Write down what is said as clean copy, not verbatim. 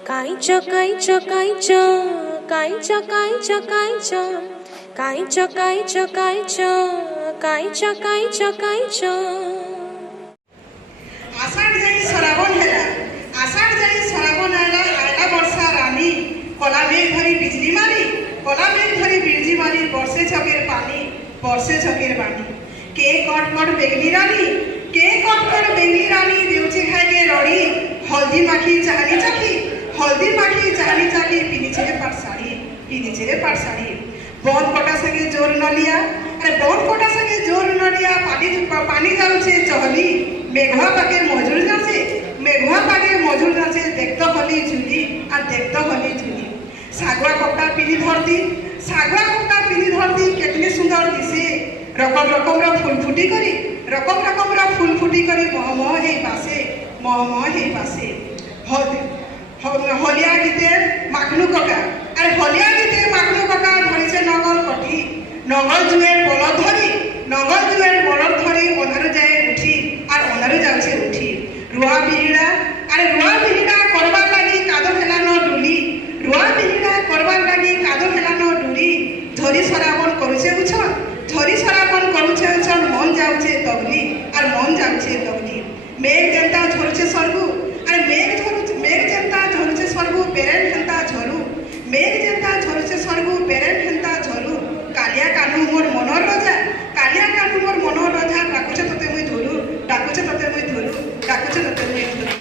কাইচ কাইচ কাইচ কাইচ কাইচ কাইচ কাইচ কাইচ কাইচ কাইচ কাইচ কাইচ আষাঢ় যাই শ্রাবণ হেলা আষাঢ় যাই শ্রাবণ আলা আয়লা বর্ষা রানী কলা মেঘ ধরি বিজলি মারি কলা মেঘ ধরি বিজলি মারি বর্ষে ছকের পানি বর্ষে ছকের বাণী কে কটকট বেগলি রানী কে কটকট বেগলি রানী দেউছি খাইকে রড়ি হলদি মাখি চাহানি চাখি হলদি মাখি চাহানি চাখি পিনিছে রে পাট শাড়ি বন কটা সঙ্গে জোর নলিয়া আরে বন কটা সঙ্গে জোর নলিয়া পানি যাচ্ছে চহলি মেঘুয়া পাকে মজুর যাচ্ছে মেঘুয়া পাকে মজুর যাচ্ছে দেখতে হলি ঝুলি আর দেখতে হলি ঝুলি শাগুয়া কপটা পিনি ধরতি শাগুয়া কপটা পিনি ধরতি কেতনি সুন্দর দিছে রকম রকমর ফুল ফুটি করি রকম রকমর ফুল ফুটি করি মহ হেই পাশে হলিয়া গীতে মাখনু ককা আর হলিয়া গীতে মাখনু ককা ধরিছে নগল কঠি নগল জুয়ের বলদ ধরি অনারু যায় উঠি আর অনারু যাচ্ছে উঠি রুয়া বিহিড়া করবার লাগি কাদর হেলানো ডুলি রুয়া বিহিড়া করবার লাগি কাদর হেলানো ডুলি ঝরি সরাবন করুছে উছন মন যাচ্ছে তগলি মেঘ যেন্তা ঝরছে সর্বু আর মেঘ যেন্তা ঝরছে সর্বু পেরেন হেন্তা ঝরু